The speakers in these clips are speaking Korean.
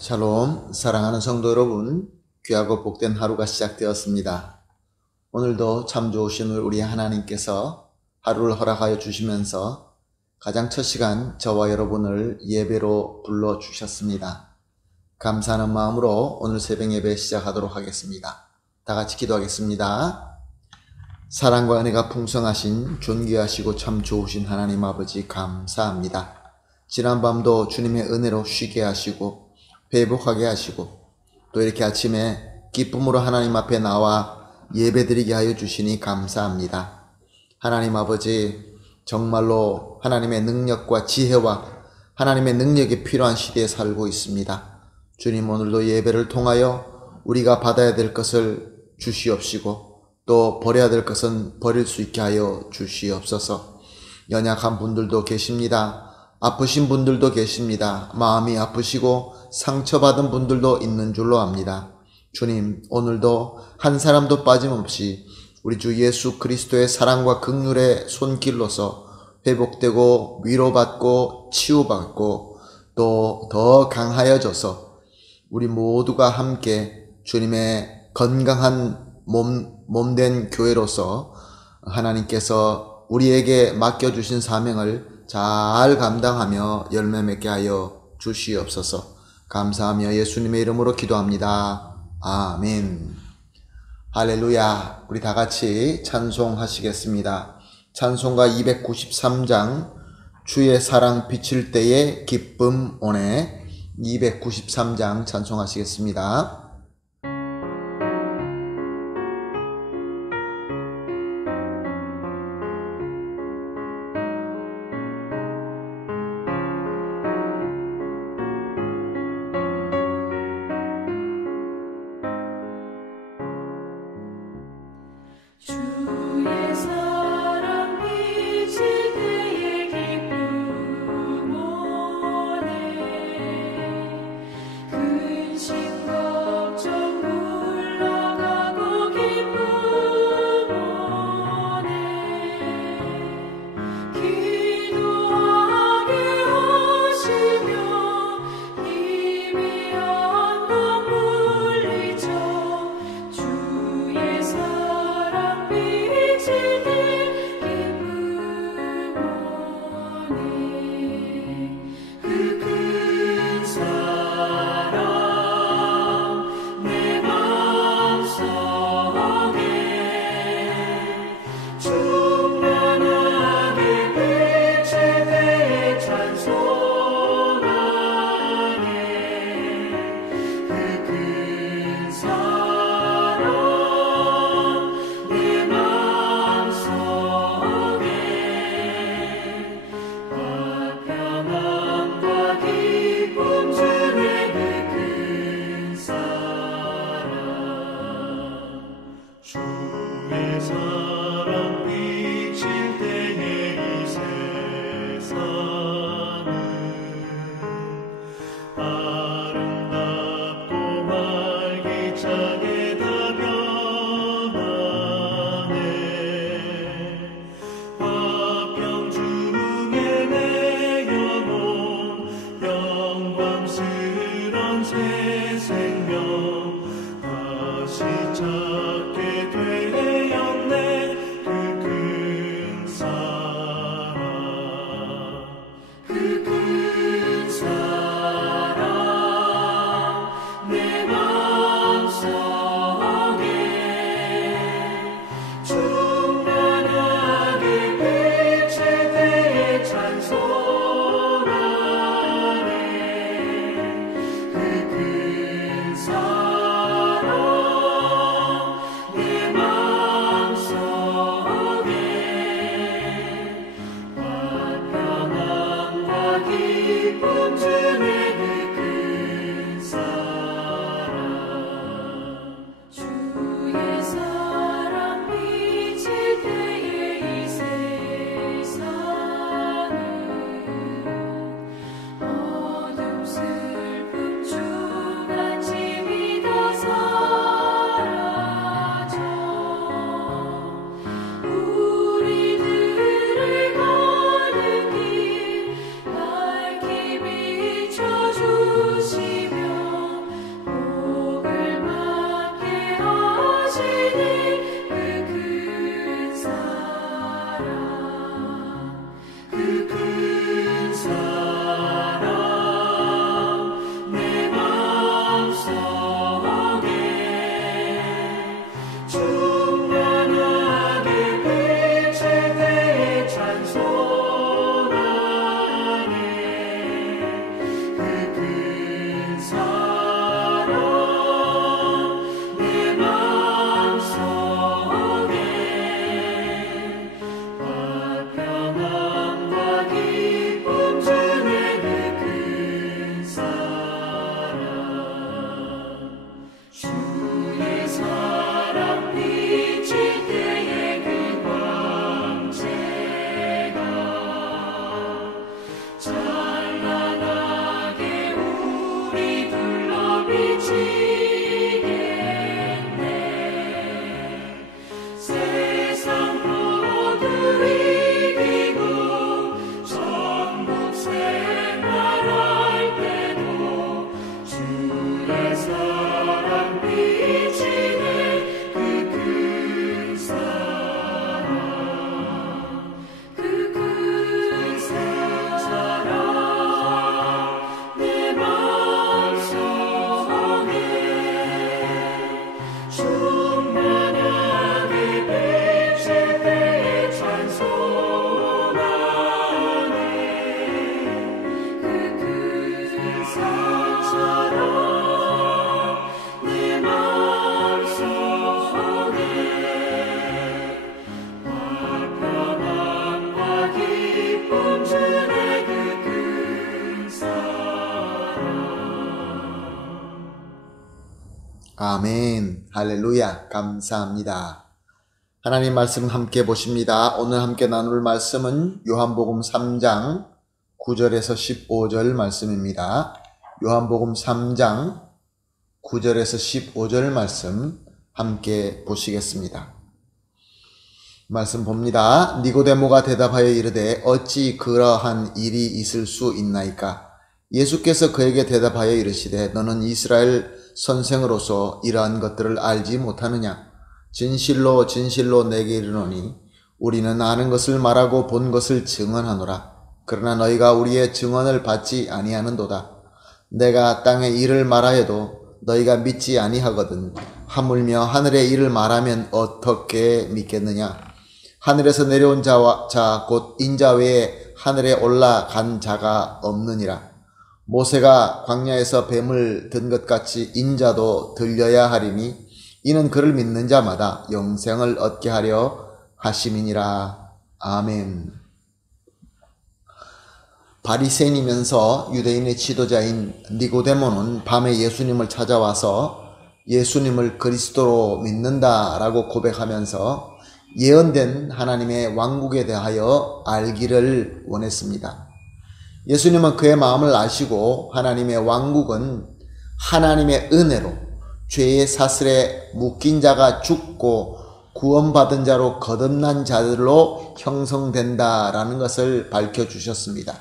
샬롬, 사랑하는 성도 여러분, 귀하고 복된 하루가 시작되었습니다. 오늘도 참 좋으신 우리 하나님께서 하루를 허락하여 주시면서 가장 첫 시간 저와 여러분을 예배로 불러주셨습니다. 감사하는 마음으로 오늘 새벽 예배 시작하도록 하겠습니다. 다 같이 기도하겠습니다. 사랑과 은혜가 풍성하신 존귀하시고 참 좋으신 하나님 아버지 감사합니다. 지난 밤도 주님의 은혜로 쉬게 하시고 회복하게 하시고 또 이렇게 아침에 기쁨으로 하나님 앞에 나와 예배드리게 하여 주시니 감사합니다. 하나님 아버지, 정말로 하나님의 능력과 지혜와 하나님의 능력이 필요한 시대에 살고 있습니다. 주님, 오늘도 예배를 통하여 우리가 받아야 될 것을 주시옵시고 또 버려야 될 것은 버릴 수 있게 하여 주시옵소서. 연약한 분들도 계십니다. 아프신 분들도 계십니다. 마음이 아프시고 상처받은 분들도 있는 줄로 압니다. 주님, 오늘도 한 사람도 빠짐없이 우리 주 예수 그리스도의 사랑과 긍휼의 손길로서 회복되고 위로받고 치유받고 또 더 강하여져서 우리 모두가 함께 주님의 건강한 몸된 교회로서 하나님께서 우리에게 맡겨주신 사명을 잘 감당하며 열매 맺게 하여 주시옵소서. 감사하며 예수님의 이름으로 기도합니다. 아멘. 할렐루야. 우리 다 같이 찬송하시겠습니다. 찬송가 293장 주의 사랑 비칠 때에 기쁨 오네. 293장 찬송하시겠습니다. 주의 사랑 비칠 때에 기쁨 오네. 근심과 아멘. 할렐루야. 감사합니다. 하나님 말씀 함께 보십니다. 오늘 함께 나눌 말씀은 요한복음 3장 9절에서 15절 말씀입니다. 요한복음 3장 9절에서 15절 말씀 함께 보시겠습니다. 말씀 봅니다. 니고데모가 대답하여 이르되 어찌 그러한 일이 있을 수 있나이까? 예수께서 그에게 대답하여 이르시되 너는 이스라엘 선생으로서 이러한 것들을 알지 못하느냐? 진실로 진실로 내게 이르노니 우리는 아는 것을 말하고 본 것을 증언하노라. 그러나 너희가 우리의 증언을 받지 아니하는도다. 내가 땅의 일을 말하여도 너희가 믿지 아니하거든. 하물며 하늘의 일을 말하면 어떻게 믿겠느냐? 하늘에서 내려온 자 곧 인자 외에 하늘에 올라간 자가 없느니라. 모세가 광야에서 뱀을 든 것 같이 인자도 들려야 하리니 이는 그를 믿는 자마다 영생을 얻게 하려 하심이니라. 아멘. 바리새인이면서 유대인의 지도자인 니고데모는 밤에 예수님을 찾아와서 예수님을 그리스도로 믿는다라고 고백하면서 예언된 하나님의 왕국에 대하여 알기를 원했습니다. 예수님은 그의 마음을 아시고 하나님의 왕국은 하나님의 은혜로 죄의 사슬에 묶인 자가 죽고 구원받은 자로 거듭난 자들로 형성된다라는 것을 밝혀주셨습니다.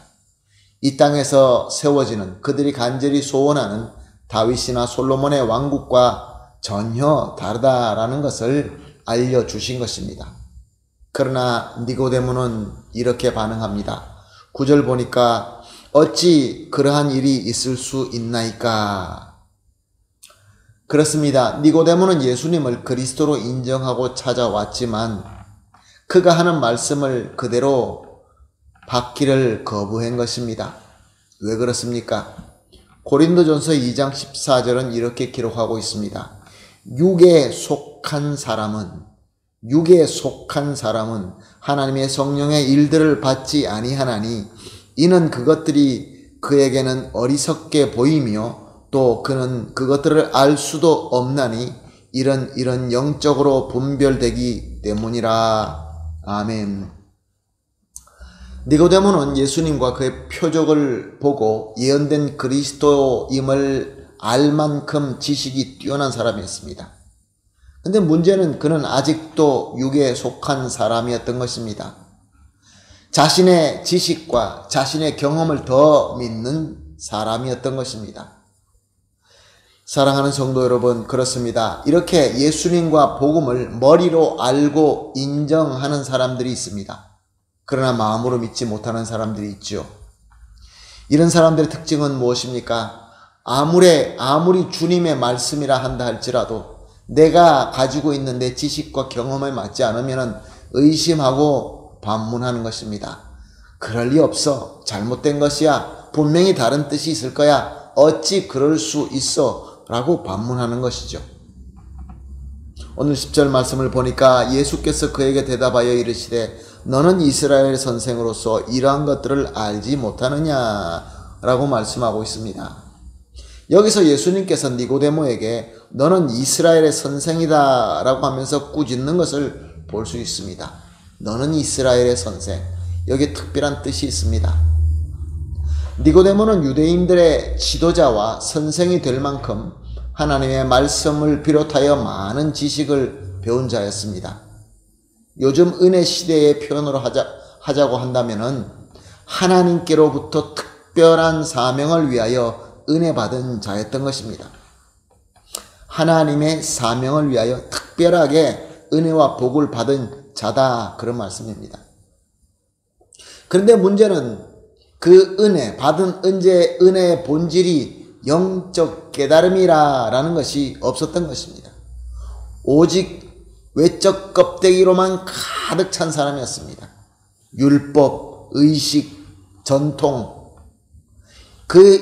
이 땅에서 세워지는 그들이 간절히 소원하는 다윗이나 솔로몬의 왕국과 전혀 다르다라는 것을 알려주신 것입니다. 그러나 니고데모는 이렇게 반응합니다. 9절 보니까 어찌 그러한 일이 있을 수 있나이까? 그렇습니다. 니고데모는 예수님을 그리스도로 인정하고 찾아왔지만 그가 하는 말씀을 그대로 받기를 거부한 것입니다. 왜 그렇습니까? 고린도전서 2장 14절은 이렇게 기록하고 있습니다. 육에 속한 사람은 하나님의 성령의 일들을 받지 아니하나니 이는 그것들이 그에게는 어리석게 보이며 또 그는 그것들을 알 수도 없나니 이런 영적으로 분별되기 때문이라. 아멘. 니고데모는 예수님과 그의 표적을 보고 예언된 그리스도임을 알 만큼 지식이 뛰어난 사람이었습니다. 근데 문제는 그는 아직도 육에 속한 사람이었던 것입니다. 자신의 지식과 자신의 경험을 더 믿는 사람이었던 것입니다. 사랑하는 성도 여러분, 그렇습니다. 이렇게 예수님과 복음을 머리로 알고 인정하는 사람들이 있습니다. 그러나 마음으로 믿지 못하는 사람들이 있죠. 이런 사람들의 특징은 무엇입니까? 아무리 주님의 말씀이라 한다 할지라도 내가 가지고 있는 내 지식과 경험에 맞지 않으면 의심하고 반문하는 것입니다. 그럴 리 없어. 잘못된 것이야. 분명히 다른 뜻이 있을 거야. 어찌 그럴 수 있어? 라고 반문하는 것이죠. 오늘 10절 말씀을 보니까 예수께서 그에게 대답하여 이르시되 너는 이스라엘 선생으로서 이러한 것들을 알지 못하느냐? 라고 말씀하고 있습니다. 여기서 예수님께서 니고데모에게 너는 이스라엘의 선생이다 라고 하면서 꾸짖는 것을 볼 수 있습니다. 너는 이스라엘의 선생. 여기에 특별한 뜻이 있습니다. 니고데모는 유대인들의 지도자와 선생이 될 만큼 하나님의 말씀을 비롯하여 많은 지식을 배운 자였습니다. 요즘 은혜 시대의 표현으로 하자고 한다면은 하나님께로부터 특별한 사명을 위하여 은혜 받은 자였던 것입니다. 하나님의 사명을 위하여 특별하게 은혜와 복을 받은 자다, 그런 말씀입니다. 그런데 문제는 그 받은 은혜의 본질이 영적 깨달음이라는 것이 없었던 것입니다. 오직 외적 껍데기로만 가득 찬 사람이었습니다. 율법, 의식, 전통,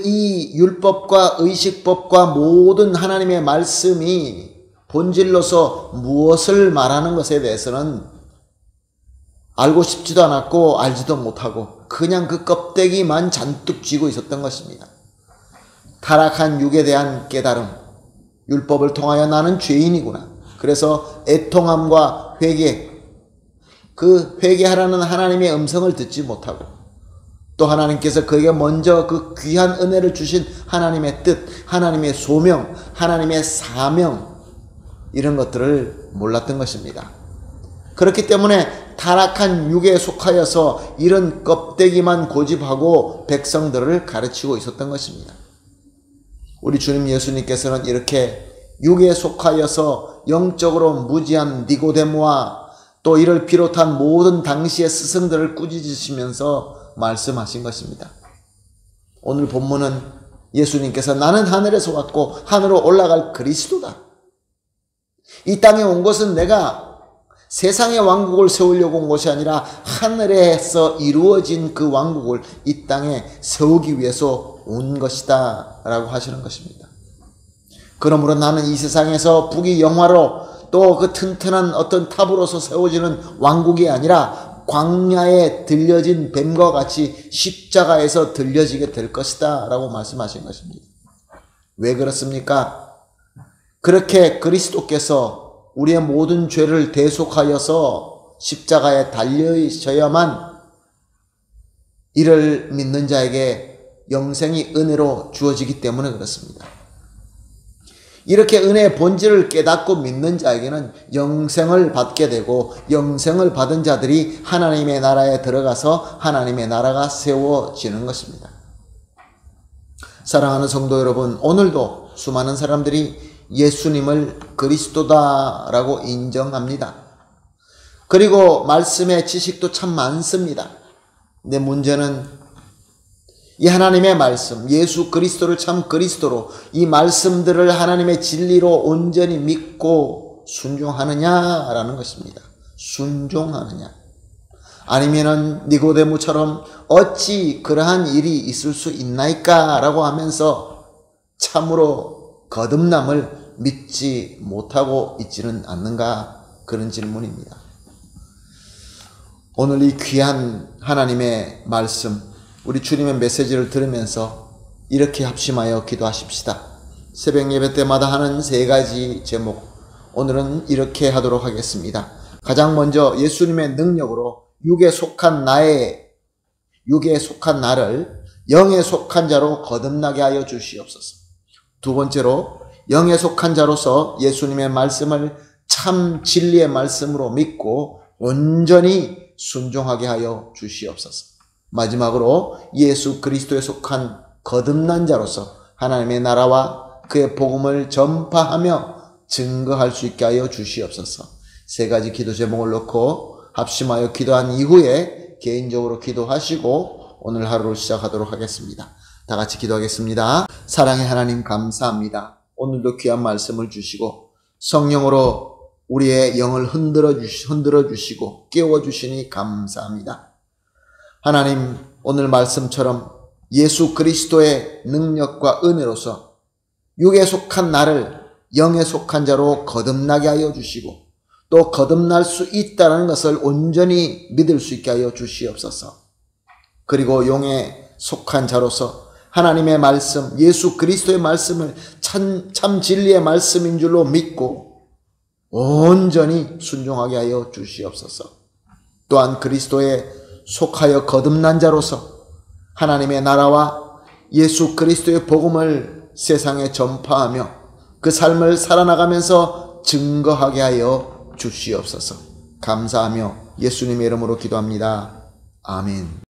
이 율법과 의식법과 모든 하나님의 말씀이 본질로서 무엇을 말하는 것에 대해서는 알고 싶지도 않았고 알지도 못하고 그냥 그 껍데기만 잔뜩 쥐고 있었던 것입니다. 타락한 육에 대한 깨달음, 율법을 통하여 나는 죄인이구나. 그래서 애통함과 회개, 그 회개하라는 하나님의 음성을 듣지 못하고 또 하나님께서 그에게 먼저 그 귀한 은혜를 주신 하나님의 뜻, 하나님의 소명, 하나님의 사명, 이런 것들을 몰랐던 것입니다. 그렇기 때문에 타락한 육에 속하여서 이런 껍데기만 고집하고 백성들을 가르치고 있었던 것입니다. 우리 주님 예수님께서는 이렇게 육에 속하여서 영적으로 무지한 니고데모와 또 이를 비롯한 모든 당시의 스승들을 꾸짖으시면서 말씀하신 것입니다. 오늘 본문은 예수님께서 나는 하늘에서 왔고 하늘로 올라갈 그리스도다. 이 땅에 온 것은 내가 세상의 왕국을 세우려고 온 것이 아니라 하늘에서 이루어진 그 왕국을 이 땅에 세우기 위해서 온 것이다 라고 하시는 것입니다. 그러므로 나는 이 세상에서 부귀영화로 또 그 튼튼한 어떤 탑으로서 세워지는 왕국이 아니라 광야에 들려진 뱀과 같이 십자가에서 들려지게 될 것이다 라고 말씀하신 것입니다. 왜 그렇습니까? 그렇게 그리스도께서 우리의 모든 죄를 대속하여서 십자가에 달려셔야만 이를 믿는 자에게 영생이 은혜로 주어지기 때문에 그렇습니다. 이렇게 은혜의 본질을 깨닫고 믿는 자에게는 영생을 받게 되고 영생을 받은 자들이 하나님의 나라에 들어가서 하나님의 나라가 세워지는 것입니다. 사랑하는 성도 여러분, 오늘도 수많은 사람들이 예수님을 그리스도다라고 인정합니다. 그리고 말씀의 지식도 참 많습니다. 근데 문제는 이 하나님의 말씀, 예수 그리스도를 참 그리스도로 이 말씀들을 하나님의 진리로 온전히 믿고 순종하느냐라는 것입니다. 순종하느냐. 아니면은 니고데모처럼 어찌 그러한 일이 있을 수 있나이까 라고 하면서 참으로 거듭남을 믿지 못하고 있지는 않는가, 그런 질문입니다. 오늘 이 귀한 하나님의 말씀, 우리 주님의 메시지를 들으면서 이렇게 합심하여 기도하십시다. 새벽 예배 때마다 하는 3가지 제목, 오늘은 이렇게 하도록 하겠습니다. 가장 먼저 예수님의 능력으로 육에 속한 나를 영에 속한 자로 거듭나게 하여 주시옵소서. 두 번째로 영에 속한 자로서 예수님의 말씀을 참 진리의 말씀으로 믿고 온전히 순종하게 하여 주시옵소서. 마지막으로 예수 그리스도에 속한 거듭난 자로서 하나님의 나라와 그의 복음을 전파하며 증거할 수 있게 하여 주시옵소서. 3가지 기도 제목을 놓고 합심하여 기도한 이후에 개인적으로 기도하시고 오늘 하루를 시작하도록 하겠습니다. 다 같이 기도하겠습니다. 사랑의 하나님, 감사합니다. 오늘도 귀한 말씀을 주시고 성령으로 우리의 영을 흔들어 주시고 깨워 주시니 감사합니다. 하나님, 오늘 말씀처럼 예수 그리스도의 능력과 은혜로서 육에 속한 나를 영에 속한 자로 거듭나게 하여 주시고 또 거듭날 수 있다는 것을 온전히 믿을 수 있게 하여 주시옵소서. 그리고 영에 속한 자로서 하나님의 말씀, 예수 그리스도의 말씀을 참 진리의 말씀인 줄로 믿고 온전히 순종하게 하여 주시옵소서. 또한 그리스도의 속하여 거듭난 자로서 하나님의 나라와 예수 그리스도의 복음을 세상에 전파하며 그 삶을 살아나가면서 증거하게 하여 주시옵소서. 감사하며 예수님의 이름으로 기도합니다. 아멘.